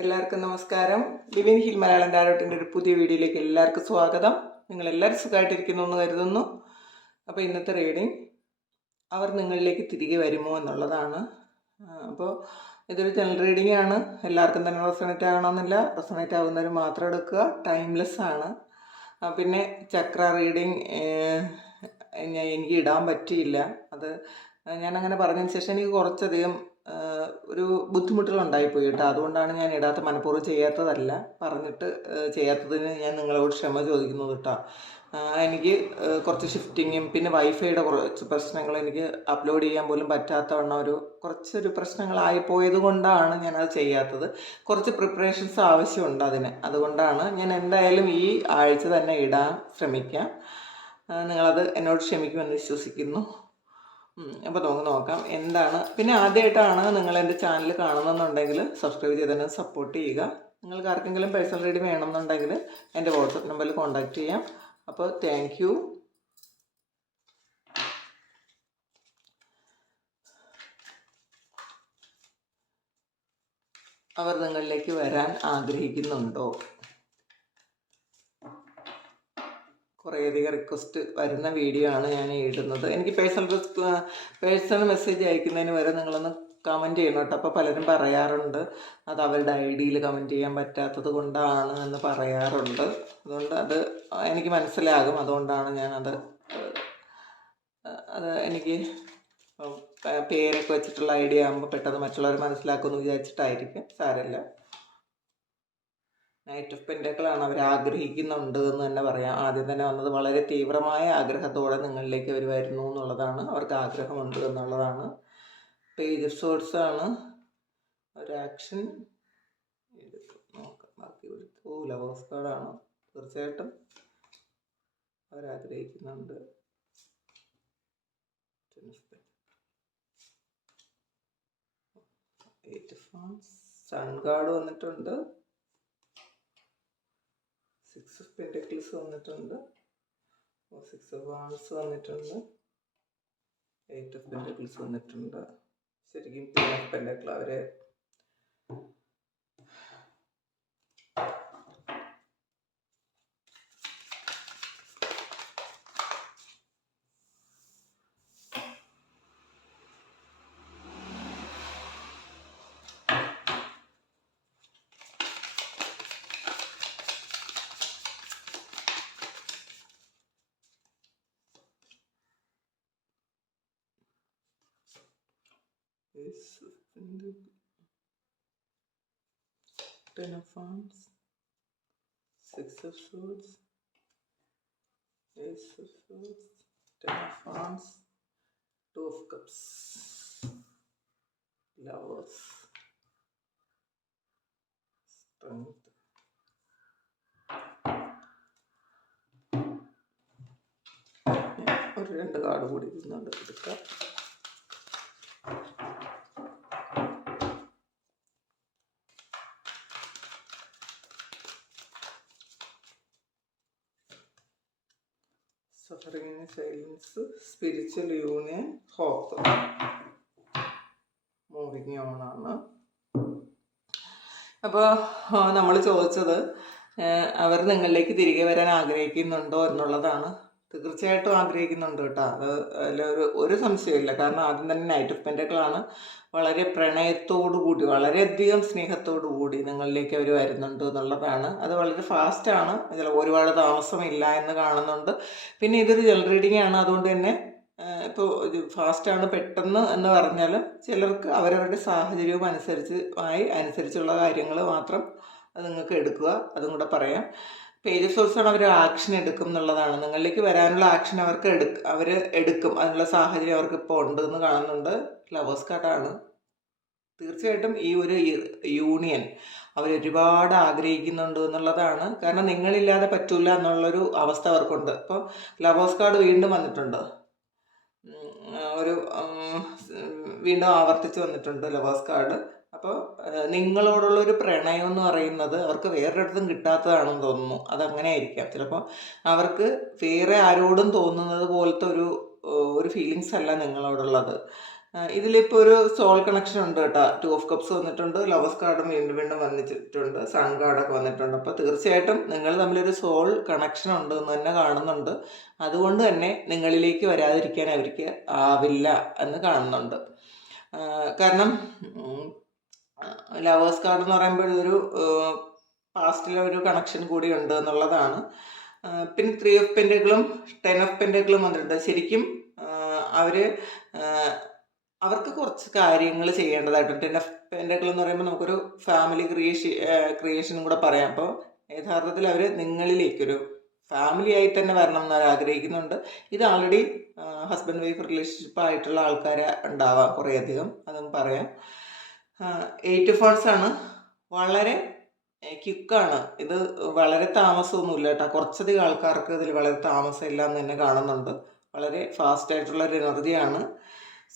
എല്ലാവർക്കും നമസ്കാരം. Living hill Malayalam ടാരോട്ടിൻ്റെ ഒരു പുതിയ വീഡിയോയിലേക്ക് എല്ലാവർക്കും സ്വാഗതം. നിങ്ങളെല്ലാവരും സുഖമായിട്ടിരിക്കുന്നു എന്ന് കരുതുന്നു. അപ്പോൾ ഇന്നത്തെ റീഡിങ് അവർ നിങ്ങളിലേക്ക് തിരികെ വരുമോ എന്നുള്ളതാണ്. അപ്പോൾ ഇതൊരു ജനറൽ റീഡിംഗ് ആണ്. എല്ലാവർക്കും തന്നെ റെസണേറ്റ് ആകണമെന്നില്ല. റെസണേറ്റ് ആകുന്നവർ മാത്രം എടുക്കുക. ടൈംലെസ് ആണ്. പിന്നെ ചക്ര റീഡിങ് എനിക്ക് ഇടാൻ പറ്റിയില്ല. അത് ഞാനങ്ങനെ പറഞ്ഞതിന് ശേഷം എനിക്ക് കുറച്ചധികം ഒരു ബുദ്ധിമുട്ടുകളുണ്ടായിപ്പോയി കേട്ടോ. അതുകൊണ്ടാണ് ഞാൻ ഇടാത്ത, മനഃപൂർവ്വം ചെയ്യാത്തതല്ല, പറഞ്ഞിട്ട് ചെയ്യാത്തതിന് ഞാൻ നിങ്ങളോട് ക്ഷമ ചോദിക്കുന്നു കേട്ടോ. എനിക്ക് കുറച്ച് ഷിഫ്റ്റിങ്ങും പിന്നെ വൈഫൈയുടെ കുറച്ച് പ്രശ്നങ്ങൾ, എനിക്ക് അപ്ലോഡ് ചെയ്യാൻ പോലും പറ്റാത്തവണ്ണം കുറച്ചൊരു പ്രശ്നങ്ങളായിപ്പോയത് കൊണ്ടാണ് ഞാനത് ചെയ്യാത്തത്. കുറച്ച് പ്രിപ്പറേഷൻസ് ആവശ്യമുണ്ട് അതിന്. അതുകൊണ്ടാണ് ഞാൻ എന്തായാലും ഈ ആഴ്ച തന്നെ ഇടാൻ ശ്രമിക്കാം. നിങ്ങളത് എന്നോട് ക്ഷമിക്കുമെന്ന് വിശ്വസിക്കുന്നു. അപ്പോൾ നമുക്ക് നോക്കാം എന്താണ്. പിന്നെ ആദ്യമായിട്ടാണ് നിങ്ങൾ എൻ്റെ ചാനൽ കാണുന്നതെന്നുണ്ടെങ്കിൽ സബ്സ്ക്രൈബ് ചെയ്ത് തന്നെ സപ്പോർട്ട് ചെയ്യുക. നിങ്ങൾക്ക് ആർക്കെങ്കിലും പേഴ്സണൽ റീഡിംഗ് വേണമെന്നുണ്ടെങ്കിൽ എൻ്റെ വാട്സപ്പ് നമ്പറിൽ കോൺടാക്റ്റ് ചെയ്യാം. അപ്പോൾ താങ്ക് യു. അവർ നിങ്ങളിലേക്ക് വരാൻ ആഗ്രഹിക്കുന്നുണ്ടോ? കുറേയധികം റിക്വസ്റ്റ് വരുന്ന വീഡിയോ ആണ് ഞാൻ ഇടുന്നത്. എനിക്ക് പേഴ്സണൽ മെസ്സേജ് അയക്കുന്നതിന് വരെ നിങ്ങളൊന്ന് കമൻറ്റ് ചെയ്യണം കേട്ടോ. അപ്പോൾ പലരും പറയാറുണ്ട് അത് അവരുടെ ഐഡിയിൽ കമൻറ്റ് ചെയ്യാൻ പറ്റാത്തത് കൊണ്ടാണ് എന്ന് പറയാറുണ്ട്. അതുകൊണ്ട് അത് എനിക്ക് മനസ്സിലാകും. അതുകൊണ്ടാണ് ഞാനത് എനിക്ക് പേരൊക്കെ വെച്ചിട്ടുള്ള ഐഡിയ ആകുമ്പോൾ പെട്ടെന്ന് മറ്റുള്ളവർ മനസ്സിലാക്കുമെന്ന് വിചാരിച്ചിട്ടായിരിക്കും. സാരമില്ല. നൈറ്റ് ഓഫ് പെൻറ്റക്കിളാണ് അവർ ആഗ്രഹിക്കുന്നുണ്ട് എന്ന് തന്നെ പറയാം. ആദ്യം തന്നെ വന്നത് വളരെ തീവ്രമായ ആഗ്രഹത്തോടെ നിങ്ങളിലേക്ക് അവർ വരുന്നു എന്നുള്ളതാണ്. അവർക്ക് ആഗ്രഹമുണ്ട് എന്നുള്ളതാണ്. പേജ് ഓഫ് സോർട്സ് ആണ് ഒരു ആക്ഷൻ. നോക്കാം ബാക്കി ലവേഴ്സ് കാർഡാണ്. തീർച്ചയായിട്ടും അവരാഗ്രഹിക്കുന്നുണ്ട്. സൺ കാർഡ് വന്നിട്ടുണ്ട്. 6 ഓഫ് പെൻറ്റക്കിൾസ് വന്നിട്ടുണ്ട്. 6 ഓഫ് വാൺസ് വന്നിട്ടുണ്ട്. 8 ഓഫ് പെൻറ്റക്കിൾസ് വന്നിട്ടുണ്ട്. ശരിക്കും ക്വീൻ ഓഫ് പെൻറ്റക്കിൾ അവരെ Ten of Wands, 6 of Swords, Ace of Swords, 10 of Wands, 2 of Cups, Lovers, Strength. ഒരു 2 കാർഡ് കൂടി ഇരുന്നുണ്ട് എടുക്കാം. Suffering, silence, spiritual union, hope. Moving on ആണ്. അപ്പോൾ നമ്മൾ ചോദിച്ചത് അവർ നിങ്ങളിലേക്ക് തിരികെ വരാൻ ആഗ്രഹിക്കുന്നുണ്ടോ എന്നുള്ളതാണ്. തീർച്ചയായിട്ടും ആഗ്രഹിക്കുന്നുണ്ട് കേട്ടോ. അത് ഒരു സംശയമില്ല. കാരണം ആദ്യം തന്നെ നൈറ്റ് ഓഫ് പെൻറ്റക്കിളാണ്. വളരെ പ്രണയത്തോടു കൂടി, വളരെയധികം സ്നേഹത്തോടു കൂടി നിങ്ങളിലേക്ക് അവർ വരുന്നുണ്ട് എന്നുള്ളതാണ്. അത് വളരെ ഫാസ്റ്റാണ്. അതിൽ ഒരുപാട് താമസമില്ല എന്ന് കാണുന്നുണ്ട്. പിന്നെ ഇതൊരു ജനറൽ റീഡിംഗ് ആണ്. അതുകൊണ്ട് തന്നെ ഇപ്പോൾ ഫാസ്റ്റാണ്, പെട്ടെന്ന് എന്ന് പറഞ്ഞാലും ചിലർക്ക് അവരവരുടെ സാഹചര്യവും അനുസരിച്ചുള്ള കാര്യങ്ങൾ മാത്രം അത് നിങ്ങൾക്ക് എടുക്കുക. അതും കൂടെ പറയാം. പേജ് ഓഫ് സോഴ്സാണ് അവർ ആക്ഷൻ എടുക്കും എന്നുള്ളതാണ്. നിങ്ങളിലേക്ക് വരാനുള്ള ആക്ഷൻ അവർ എടുക്കും. അതിനുള്ള സാഹചര്യം അവർക്ക് ഇപ്പോൾ ഉണ്ട് എന്ന് കാണുന്നുണ്ട്. ലവേഴ്സ് കാർഡാണ്. തീർച്ചയായിട്ടും ഈ ഒരു യൂണിയൻ അവരൊരുപാട് ആഗ്രഹിക്കുന്നുണ്ട് എന്നുള്ളതാണ്. കാരണം നിങ്ങളില്ലാതെ പറ്റൂല എന്നുള്ളൊരു അവസ്ഥ അവർക്കുണ്ട്. ഇപ്പോൾ ലവേഴ്സ് കാർഡ് വീണ്ടും വന്നിട്ടുണ്ട്. വീണ്ടും ആവർത്തിച്ച് വന്നിട്ടുണ്ട് ലവേഴ്സ് കാർഡ്. അപ്പോൾ നിങ്ങളോടുള്ളൊരു പ്രണയം എന്ന് പറയുന്നത് അവർക്ക് വേറൊരിടത്തും കിട്ടാത്തതാണെന്ന് തോന്നുന്നു. അതങ്ങനെ ആയിരിക്കാം. ചിലപ്പോൾ അവർക്ക് വേറെ ആരോടും തോന്നുന്നത് പോലത്തെ ഒരു ഫീലിങ്സ് അല്ല നിങ്ങളോടുള്ളത്. ഇതിലിപ്പോൾ ഒരു സോൾ കണക്ഷൻ ഉണ്ട് കേട്ടോ. 2 ഓഫ് കപ്സ് വന്നിട്ടുണ്ട്, ലവേഴ്സ് കാർഡും വീണ്ടും വീണ്ടും വന്നിട്ടുണ്ട്, സൺ കാർഡൊക്കെ വന്നിട്ടുണ്ട്. അപ്പോൾ തീർച്ചയായിട്ടും നിങ്ങൾ തമ്മിലൊരു സോൾ കണക്ഷൻ ഉണ്ട് എന്ന് തന്നെ കാണുന്നുണ്ട്. അതുകൊണ്ട് തന്നെ നിങ്ങളിലേക്ക് വരാതിരിക്കാൻ അവർക്ക് ആവില്ല എന്ന് കാണുന്നുണ്ട്. കാരണം ലവേഴ്സ് കാർഡ് എന്ന് പറയുമ്പോൾ ഇതൊരു പാസ്റ്റിലെ ഒരു കണക്ഷൻ കൂടി ഉണ്ട് എന്നുള്ളതാണ്. പിന്നെ 3 ഓഫ് പെൻറ്റക്കിളും 10 ഓഫ് പെൻറ്റക്കിളും വന്നിട്ടുണ്ട്. ശരിക്കും അവർക്ക് കുറച്ച് കാര്യങ്ങൾ ചെയ്യേണ്ടതായിട്ടുണ്ട്. 10 ഓഫ് പെൻറ്റക്കിൾ എന്ന് പറയുമ്പോൾ നമുക്കൊരു ഫാമിലി ക്രിയേഷനും കൂടെ പറയാം. അപ്പോൾ യഥാർത്ഥത്തിൽ അവർ നിങ്ങളിലേക്കൊരു ഫാമിലിയായി തന്നെ വരണം എന്ന് ആഗ്രഹിക്കുന്നുണ്ട്. ഇത് ആൾറെഡി ഹസ്ബൻഡ് വൈഫ് റിലേഷൻഷിപ്പ് ആയിട്ടുള്ള ആൾക്കാർ ഉണ്ടാവാം കുറേയധികം, അതും പറയാം. 8 ഓഫ് വാണ്ട്സ് ആണ്. വളരെ ക്വിക്കാണ് ഇത്, വളരെ താമസമൊന്നുമില്ല കേട്ടോ. കുറച്ചധികം ആൾക്കാർക്ക് ഇതിൽ വളരെ താമസമില്ല എന്ന് തന്നെ കാണുന്നുണ്ട്. വളരെ ഫാസ്റ്റ് ആയിട്ടുള്ള ഒരു എനർജിയാണ്.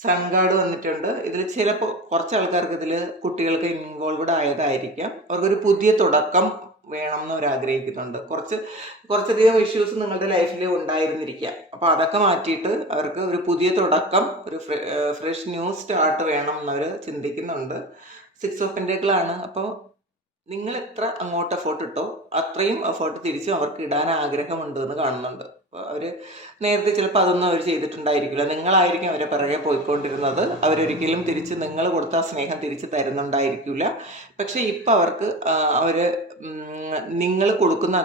സൺ കാർഡ് വന്നിട്ടുണ്ട്. ഇതിൽ ചിലപ്പോൾ കുറച്ച് ആൾക്കാർക്ക് ഇതിൽ കുട്ടികൾക്ക് ഇൻവോൾവ്ഡ് ആയതായിരിക്കാം. അവർക്കൊരു പുതിയ തുടക്കം വേണം എന്ന് അവർ ആഗ്രഹിക്കുന്നുണ്ട്. കുറച്ചധികം ഇഷ്യൂസ് നിങ്ങളുടെ ലൈഫിൽ ഉണ്ടായിരുന്നിരിക്കാം. അപ്പോൾ അതൊക്കെ മാറ്റിയിട്ട് അവർക്ക് ഒരു പുതിയ തുടക്കം, ഒരു ഫ്രഷ് ന്യൂ സ്റ്റാർട്ട് വേണം എന്നവർ ചിന്തിക്കുന്നുണ്ട്. 6 ഓഫ് പെൻറ്റക്കിളാണ്. അപ്പോൾ നിങ്ങൾ എത്ര അങ്ങോട്ട് എഫേർട്ട് ഇട്ടോ അത്രയും എഫേർട്ട് തിരിച്ചും അവർക്ക് ഇടാൻ ആഗ്രഹമുണ്ട് എന്ന് കാണുന്നുണ്ട്. അപ്പോൾ അവർ നേരത്തെ ചിലപ്പോൾ അതൊന്നും അവർ ചെയ്തിട്ടുണ്ടായിരിക്കില്ല. നിങ്ങളായിരിക്കും അവരെ പിറകെ പോയിക്കൊണ്ടിരുന്നത്. അവരൊരിക്കലും തിരിച്ച് നിങ്ങൾ കൊടുത്ത സ്നേഹം തിരിച്ച് തരുന്നുണ്ടായിരിക്കില്ല. പക്ഷേ ഇപ്പം അവർക്ക് നിങ്ങൾ കൊടുക്കുന്ന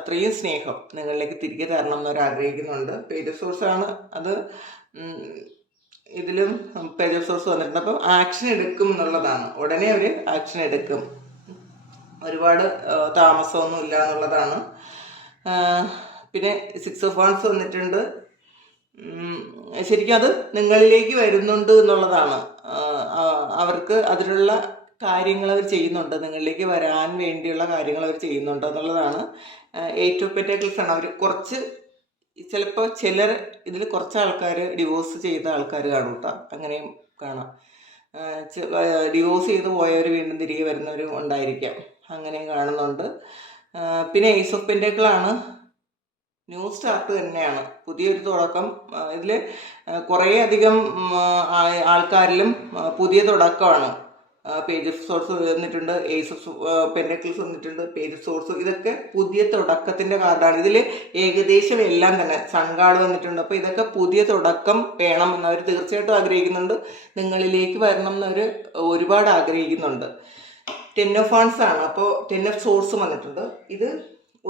അത്രയും സ്നേഹം നിങ്ങളിലേക്ക് തിരികെ തരണം എന്നവർ ആഗ്രഹിക്കുന്നുണ്ട്. പേജ് ഓഫ് സോഴ്സാണ് അത്. ഇതിലും പേജ് ഓഫ് സോഴ്സ് വന്നിട്ടുണ്ട്. അപ്പം ആക്ഷൻ എടുക്കും എന്നുള്ളതാണ്. ഉടനെ അവർ ആക്ഷൻ എടുക്കും. ഒരുപാട് താമസമൊന്നും ഇല്ല എന്നുള്ളതാണ്. പിന്നെ 6 ഓഫ് വാണ്ട്സ് വന്നിട്ടുണ്ട്. ശരിക്കും അത് നിങ്ങളിലേക്ക് വരുന്നുണ്ട് എന്നുള്ളതാണ്. അവർക്ക് അതിലുള്ള കാര്യങ്ങൾ അവർ ചെയ്യുന്നുണ്ട്, നിങ്ങളിലേക്ക് വരാൻ വേണ്ടിയുള്ള കാര്യങ്ങൾ അവർ ചെയ്യുന്നുണ്ട് എന്നുള്ളതാണ്. 8 ഓഫ് പെൻറ്റക്കിൾസ് ആണ്. അവർ ചിലപ്പോൾ ഇതിൽ കുറച്ച് ആൾക്കാർ ഡിവോഴ്സ് ചെയ്ത ആൾക്കാർ കാണും കേട്ടോ. അങ്ങനെയും കാണാം. ഡിവോഴ്സ് ചെയ്ത് പോയവർ വീണ്ടും തിരികെ വരുന്നവരും ഉണ്ടായിരിക്കാം. അങ്ങനെയും കാണുന്നുണ്ട്. പിന്നെ ഏസ് ഓഫ് പെൻറ്റക്കിളാണ്. ന്യൂ സ്റ്റാർട്ട് തന്നെയാണ്, പുതിയൊരു തുടക്കം. ഇതിൽ കുറേ അധികം ആൾക്കാരിലും പുതിയ തുടക്കമാണ്. പേജ് ഓഫ് സോഴ്സ് വന്നിട്ടുണ്ട്, ഏസ് ഓഫ് പെൻറ്റക്കിൾസ് വന്നിട്ടുണ്ട്, പേജ് ഓഫ് സോഴ്സ്. ഇതൊക്കെ പുതിയ തുടക്കത്തിൻ്റെ കാർഡാണ്. ഇതിൽ ഏകദേശം എല്ലാം തന്നെ സൺ കാർഡ് വന്നിട്ടുണ്ട്. അപ്പോൾ ഇതൊക്കെ പുതിയ തുടക്കം വേണം എന്നവർ തീർച്ചയായിട്ടും ആഗ്രഹിക്കുന്നുണ്ട്. നിങ്ങളിലേക്ക് വരണം എന്നവർ ഒരുപാട് ആഗ്രഹിക്കുന്നുണ്ട്. 10 ഓഫ് വാണ്ട്സ് ആണ്. അപ്പോൾ 10 ഓഫ് സോഴ്സും വന്നിട്ടുണ്ട്. ഇത്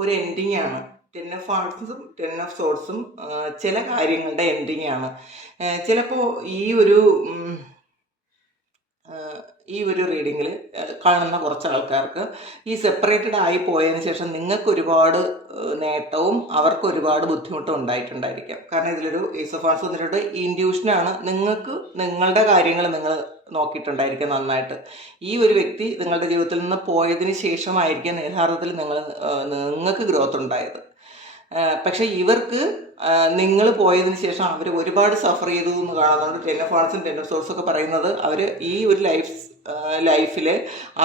ഒരു എൻഡിങ് ആണ്. 10 ഓഫ് വാണ്ട്സും 10 ഓഫ് സോഴ്സും ചില കാര്യങ്ങളുടെ എൻഡിങ് ആണ്. ചിലപ്പോൾ ഈ ഒരു റീഡിങ്ങിൽ കാണുന്ന കുറച്ച് ആൾക്കാർക്ക് ഈ സെപ്പറേറ്റഡ് ആയി പോയതിന് ശേഷം നിങ്ങൾക്ക് ഒരുപാട് നേട്ടവും അവർക്ക് ഒരുപാട് ബുദ്ധിമുട്ടും ഉണ്ടായിട്ടുണ്ടായിരിക്കാം. കാരണം ഇതിലൊരു ഏസ് ഓഫ് വാണ്ട്സ് വന്നിട്ടുണ്ട്. ഇൻഡ്യൂഷനാണ്. നിങ്ങൾക്ക് നിങ്ങളുടെ കാര്യങ്ങൾ നിങ്ങൾ നോക്കിയിട്ടുണ്ടായിരിക്കാം നന്നായിട്ട്. ഈ ഒരു വ്യക്തി നിങ്ങളുടെ ജീവിതത്തിൽ നിന്ന് പോയതിന് ശേഷമായിരിക്കാം യഥാർത്ഥത്തിൽ നിങ്ങൾക്ക് ഗ്രോത്ത് ഉണ്ടായത്. പക്ഷെ ഇവർക്ക് നിങ്ങൾ പോയതിന് ശേഷം അവർ ഒരുപാട് സഫർ ചെയ്തു എന്ന് കാണുന്നുണ്ട്. 10 ഓഫ് വാണ്ട്സും 10 ഓഫ് സോഴ്സും ഒക്കെ പറയുന്നത് അവർ ഈ ഒരു ലൈഫിൽ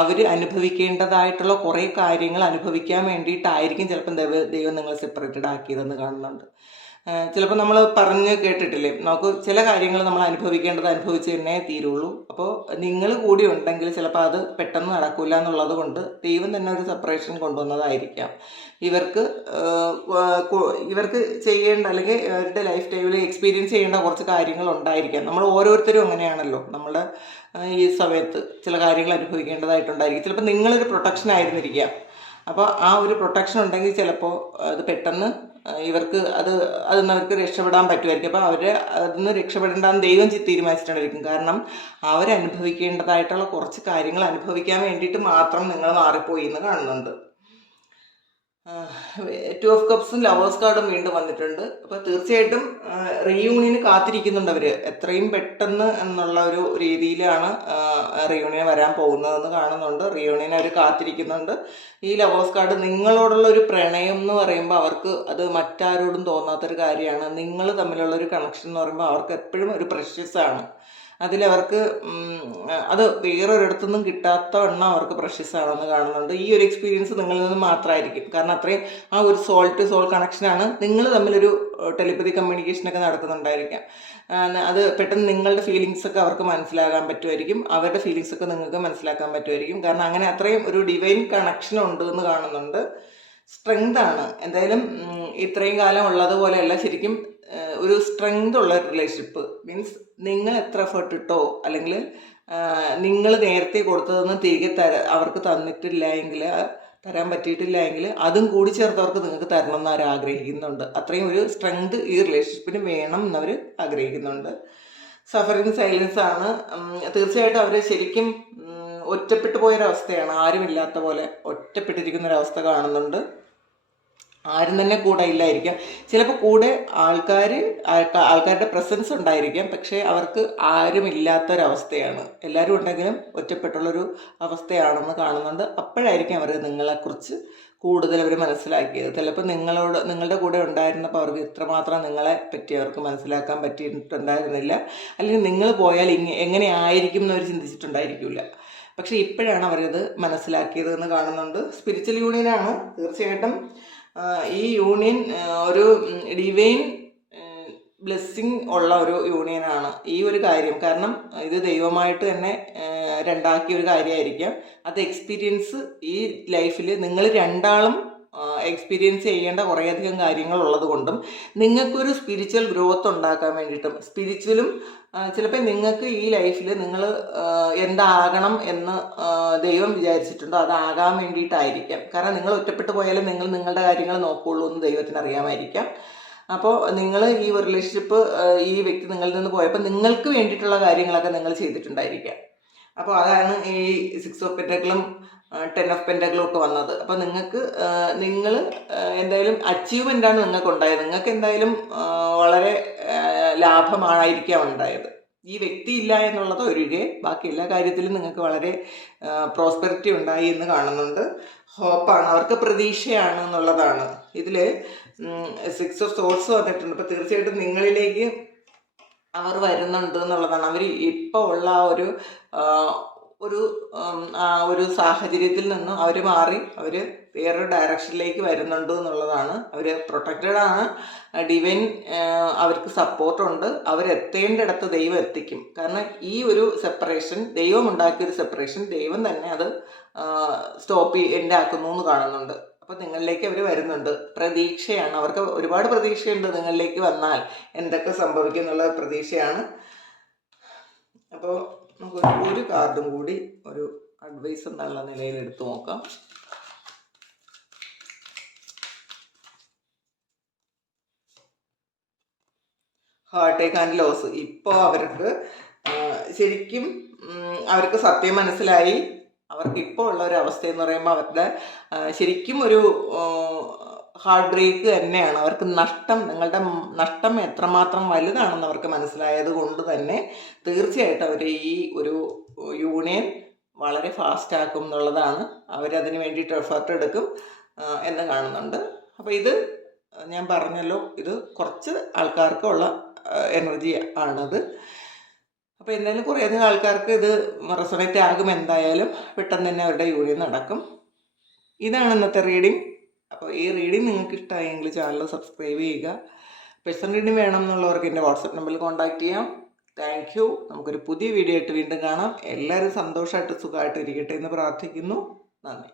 അവർ അനുഭവിക്കേണ്ടതായിട്ടുള്ള കുറേ കാര്യങ്ങൾ അനുഭവിക്കാൻ വേണ്ടിയിട്ടായിരിക്കും ചിലപ്പം ദൈവം നിങ്ങൾ സെപ്പറേറ്റഡ് ആക്കിയതെന്ന് കാണുന്നുണ്ട്. ചിലപ്പോൾ നമ്മൾ പറഞ്ഞ് കേട്ടിട്ടില്ലേ, നമുക്ക് ചില കാര്യങ്ങൾ നമ്മൾ അനുഭവിച്ച് തന്നെ തീരുള്ളൂ. അപ്പോൾ നിങ്ങൾ കൂടി ഉണ്ടെങ്കിൽ ചിലപ്പോൾ അത് പെട്ടെന്ന് നടക്കില്ല എന്നുള്ളത് കൊണ്ട് ദൈവം തന്നെ ഒരു സെപ്പറേഷൻ കൊണ്ടുവന്നതായിരിക്കാം. ഇവർക്ക് ചെയ്യേണ്ട അല്ലെങ്കിൽ ഇവരുടെ ലൈഫ് ടൈമിൽ എക്സ്പീരിയൻസ് ചെയ്യേണ്ട കുറച്ച് കാര്യങ്ങൾ ഉണ്ടായിരിക്കാം. നമ്മൾ ഓരോരുത്തരും അങ്ങനെയാണല്ലോ. നമ്മുടെ ഈ സമയത്ത് ചില കാര്യങ്ങൾ അനുഭവിക്കേണ്ടതായിട്ടുണ്ടായിരിക്കും. ചിലപ്പോൾ നിങ്ങളൊരു പ്രൊട്ടക്ഷൻ ആയിരുന്നിരിക്കാം. അപ്പോൾ ആ ഒരു പ്രൊട്ടക്ഷൻ ഉണ്ടെങ്കിൽ ചിലപ്പോൾ അത് പെട്ടെന്ന് ഇവർക്ക് അതിൽ നിന്ന് അവർക്ക് രക്ഷപ്പെടാൻ പറ്റുമായിരിക്കും. അപ്പോൾ അതിൽ നിന്ന് രക്ഷപ്പെടേണ്ടെന്ന് ദൈവം തീരുമാനിച്ചിട്ടുണ്ടായിരിക്കും. കാരണം അവരനുഭവിക്കേണ്ടതായിട്ടുള്ള കുറച്ച് കാര്യങ്ങൾ അനുഭവിക്കാൻ വേണ്ടിയിട്ട് മാത്രം നിങ്ങൾ മാറിപ്പോയി എന്ന് കാണുന്നുണ്ട്. 2 ഓഫ് കപ്സും ലവേഴ്സ് കാർഡും വീണ്ടും വന്നിട്ടുണ്ട്. അപ്പോൾ തീർച്ചയായിട്ടും റീയൂണിയന് കാത്തിരിക്കുന്നുണ്ട് അവർ. എത്രയും പെട്ടെന്ന് എന്നുള്ള ഒരു രീതിയിലാണ് റീയൂണിയൻ വരാൻ പോകുന്നതെന്ന് കാണുന്നുണ്ട്. റീയൂണിയൻ അവർ കാത്തിരിക്കുന്നുണ്ട്. ഈ ലവേഴ്സ് കാർഡ് നിങ്ങളോടുള്ള ഒരു പ്രണയം എന്ന് പറയുമ്പോൾ അവർക്ക് അത് മറ്റാരോടും തോന്നാത്തൊരു കാര്യമാണ്. നിങ്ങൾ തമ്മിലുള്ള ഒരു കണക്ഷൻ എന്ന് പറയുമ്പോൾ അവർക്ക് എപ്പോഴും ഒരു പ്രഷ്യസ് ആണ്. അതിലവർക്ക് അത് വേറൊരിടത്തുനിന്നും കിട്ടാത്ത എണ്ണം അവർക്ക് പ്രഷ്യസ് ആണെന്ന് കാണുന്നുണ്ട്. ഈ ഒരു എക്സ്പീരിയൻസ് നിങ്ങളിൽ നിന്ന് മാത്രമായിരിക്കും. കാരണം അത്രയും ആ ഒരു സോൾ ടു സോൾ കണക്ഷനാണ്. നിങ്ങൾ തമ്മിലൊരു ടെലിപ്പതി കമ്മ്യൂണിക്കേഷനൊക്കെ നടക്കുന്നുണ്ടായിരിക്കാം. അത് പെട്ടെന്ന് നിങ്ങളുടെ ഫീലിങ്സൊക്കെ അവർക്ക് മനസ്സിലാക്കാൻ പറ്റുമായിരിക്കും, അവരുടെ ഫീലിങ്സൊക്കെ നിങ്ങൾക്ക് മനസ്സിലാക്കാൻ പറ്റുമായിരിക്കും. കാരണം അങ്ങനെ അത്രയും ഒരു ഡിവൈൻ കണക്ഷൻ ഉണ്ട് എന്ന് കാണുന്നുണ്ട്. സ്ട്രെങ്ത് ആണ് എന്തായാലും. ഇത്രയും കാലം ഉള്ളതുപോലെയല്ല, ശരിക്കും ഒരു സ്ട്രെങ്ത് ഉള്ള റിലേഷൻഷിപ്പ്. മീൻസ് നിങ്ങൾ എത്ര എഫേർട്ട് ഇട്ടോ അല്ലെങ്കിൽ നിങ്ങൾ നേരത്തെ കൊടുത്തതൊന്നും തിരികെ അവർക്ക് തന്നിട്ടില്ല എങ്കിൽ, തരാൻ പറ്റിയിട്ടില്ല എങ്കിൽ അതും കൂടി ചേർത്തവർക്ക് നിങ്ങൾക്ക് തരണം എന്ന് അവർ ആഗ്രഹിക്കുന്നുണ്ട്. അത്രയും ഒരു സ്ട്രെങ്ത് ഈ റിലേഷൻഷിപ്പിന് വേണം എന്നവർ ആഗ്രഹിക്കുന്നുണ്ട്. സഫറിങ് സൈലൻസ് ആണ്. തീർച്ചയായിട്ടും അവർ ശരിക്കും ഒറ്റപ്പെട്ടു പോയൊരവസ്ഥയാണ്. ആരുമില്ലാത്ത പോലെ ഒറ്റപ്പെട്ടിരിക്കുന്നൊരവസ്ഥ കാണുന്നുണ്ട്. ആരും തന്നെ കൂടെ ഇല്ലായിരിക്കാം. ചിലപ്പോൾ കൂടെ ആൾക്കാരുടെ പ്രസൻസ് ഉണ്ടായിരിക്കാം, പക്ഷേ അവർക്ക് ആരും ഇല്ലാത്തൊരവസ്ഥയാണ്. എല്ലാവരും ഉണ്ടെങ്കിലും ഒറ്റപ്പെട്ടുള്ളൊരു അവസ്ഥയാണെന്ന് കാണുന്നുണ്ട്. അപ്പോഴായിരിക്കും അവർ നിങ്ങളെക്കുറിച്ച് കൂടുതൽ അവർ മനസ്സിലാക്കിയത്. ചിലപ്പോൾ നിങ്ങളുടെ കൂടെ ഉണ്ടായിരുന്നപ്പോൾ അവർക്ക് ഇത്രമാത്രം നിങ്ങളെ പറ്റി അവർക്ക് മനസ്സിലാക്കാൻ പറ്റിയിട്ടുണ്ടായിരുന്നില്ല. അല്ലെങ്കിൽ നിങ്ങൾ പോയാൽ എങ്ങനെയായിരിക്കും എന്നവർ ചിന്തിച്ചിട്ടുണ്ടായിരിക്കില്ല. പക്ഷേ ഇപ്പോഴാണ് അവരത് മനസ്സിലാക്കിയത് എന്ന് കാണുന്നുണ്ട്. സ്പിരിച്വൽ യൂണിയനാണ് തീർച്ചയായിട്ടും. ഈ യൂണിയൻ ഒരു ഡിവൈൻ ബ്ലെസ്സിങ് ഉള്ള ഒരു യൂണിയനാണ് ഈ ഒരു കാര്യം. കാരണം ഇത് ദൈവമായിട്ട് തന്നെ രണ്ടാക്കിയ ഒരു കാര്യമായിരിക്കാം. അത് എക്സ്പീരിയൻസ് ഈ ലൈഫിൽ നിങ്ങൾ രണ്ടാളും എക്സ്പീരിയൻസ് ചെയ്യേണ്ട കുറേയധികം കാര്യങ്ങളുള്ളത് കൊണ്ടും നിങ്ങൾക്കൊരു സ്പിരിച്വൽ ഗ്രോത്ത് ഉണ്ടാക്കാൻ വേണ്ടിയിട്ടും, സ്പിരിച്വലും ചിലപ്പോൾ നിങ്ങൾക്ക് ഈ ലൈഫിൽ നിങ്ങൾ എന്താകണം എന്ന് ദൈവം വിചാരിച്ചിട്ടുണ്ടോ അതാകാൻ വേണ്ടിയിട്ടായിരിക്കാം. കാരണം നിങ്ങൾ ഒറ്റപ്പെട്ടു പോയാലും നിങ്ങൾ നിങ്ങളുടെ കാര്യങ്ങൾ നോക്കുകയുള്ളൂ എന്ന് ദൈവത്തിന് അറിയാമായിരിക്കാം. അപ്പോൾ നിങ്ങൾ ഈ ഒരു റിലേഷൻഷിപ്പ് ഈ വ്യക്തി നിങ്ങളിൽ നിന്ന് പോയപ്പോൾ നിങ്ങൾക്ക് വേണ്ടിയിട്ടുള്ള കാര്യങ്ങളൊക്കെ നിങ്ങൾ ചെയ്തിട്ടുണ്ടായിരിക്കാം. അപ്പോൾ അതാണ് ഈ 6 ഓഫ് പെന്റക്കിളും 10 ഓഫ് പെന്റക്കിളും ഒക്കെ വന്നത്. അപ്പോൾ നിങ്ങൾ എന്തായാലും അച്ചീവ്മെൻ്റാണ് നിങ്ങൾക്ക് ഉണ്ടായത്. നിങ്ങൾക്ക് എന്തായാലും വളരെ ലാഭമായിരിക്കാം ഉണ്ടായത്. ഈ വ്യക്തി ഇല്ല എന്നുള്ളത് ഒഴികെ ബാക്കി എല്ലാ കാര്യത്തിലും നിങ്ങൾക്ക് വളരെ പ്രോസ്പെറിറ്റി ഉണ്ടായി എന്ന് കാണുന്നുണ്ട്. ഹോപ്പാണ്, അവർക്ക് പ്രതീക്ഷയാണ് എന്നുള്ളതാണ്. ഇതിൽ 6 ഓഫ് സോർട്സ് വന്നിട്ടുണ്ട്. അപ്പോൾ തീർച്ചയായിട്ടും നിങ്ങളിലേക്ക് അവർ വരുന്നുണ്ട് എന്നുള്ളതാണ്. അവർ ഇപ്പോൾ ഉള്ള ഒരു സാഹചര്യത്തിൽ നിന്നും അവർ മാറി അവർ വേറൊരു ഡയറക്ഷനിലേക്ക് വരുന്നുണ്ട് എന്നുള്ളതാണ്. അവർ പ്രൊട്ടക്റ്റഡ് ആണ്. ഡിവൈൻ അവർക്ക് സപ്പോർട്ടുണ്ട്. അവരെത്തേണ്ടിടത്ത് ദൈവം എത്തിക്കും. കാരണം ഈ ഒരു സെപ്പറേഷൻ, ദൈവം ഉണ്ടാക്കിയൊരു സെപ്പറേഷൻ ദൈവം തന്നെ അത് എൻഡ് എന്ന് കാണുന്നുണ്ട്. അപ്പോൾ നിങ്ങളിലേക്ക് അവർ വരുന്നുണ്ട്. പ്രതീക്ഷയാണ്, അവർക്ക് ഒരുപാട് പ്രതീക്ഷയുണ്ട്. നിങ്ങളിലേക്ക് വന്നാൽ എന്തൊക്കെ സംഭവിക്കും എന്നുള്ള പ്രതീക്ഷയാണ്. അപ്പോൾ നമുക്ക് ഒരു കാർഡും കൂടി ഒരു അഡ്വൈസ് എന്നുള്ള നിലയിൽ എടുത്തു നോക്കാം. Heart take and loss. ഇപ്പോൾ അവർക്ക് ശരിക്കും അവർക്ക് സത്യം മനസ്സിലായി. അവർക്ക് ഇപ്പോൾ ഉള്ള ഒരു അവസ്ഥ എന്ന് പറയുമ്പോൾ അവരുടെ ശരിക്കും ഒരു ഹാർട്ട് ബ്രേക്ക് തന്നെയാണ്. അവർക്ക് നിങ്ങളുടെ നഷ്ടം എത്രമാത്രം വലുതാണെന്ന് അവർക്ക് മനസ്സിലായത് കൊണ്ട് തന്നെ തീർച്ചയായിട്ടും അവർ ഈ ഒരു യൂണിയൻ വളരെ ഫാസ്റ്റ് ആക്കും എന്നുള്ളതാണ്. അവരതിന് വേണ്ടിയിട്ട് എഫർട്ട് എടുക്കും എന്ന് കാണുന്നുണ്ട്. അപ്പോൾ ഇത് ഞാൻ പറഞ്ഞല്ലോ, ഇത് കുറച്ച് ആൾക്കാർക്കുള്ള എനർജി ആണത്. അപ്പോൾ എന്തായാലും കുറേയധികം ആൾക്കാർക്ക് ഇത് റെസൊണേറ്റ് ആകും. എന്തായാലും പെട്ടെന്ന് തന്നെ അവരുടെ യൂണിയൻ നടക്കും. ഇതാണ് ഇന്നത്തെ റീഡിങ്. അപ്പോൾ ഈ റീഡിങ് നിങ്ങൾക്ക് ഇഷ്ടമായെങ്കിൽ ചാനൽ സബ്സ്ക്രൈബ് ചെയ്യുക. പേഴ്സണൽ റീഡിങ് വേണം എന്നുള്ളവർക്ക് എൻ്റെ വാട്സപ്പ് നമ്പറിൽ കോൺടാക്റ്റ് ചെയ്യാം. Thank you. നമുക്കൊരു പുതിയ വീഡിയോ ആയിട്ട് വീണ്ടും കാണാം. എല്ലാവരും സന്തോഷമായിട്ട് സുഖമായിട്ട് ഇരിക്കട്ടെ എന്ന് പ്രാർത്ഥിക്കുന്നു. നന്ദി.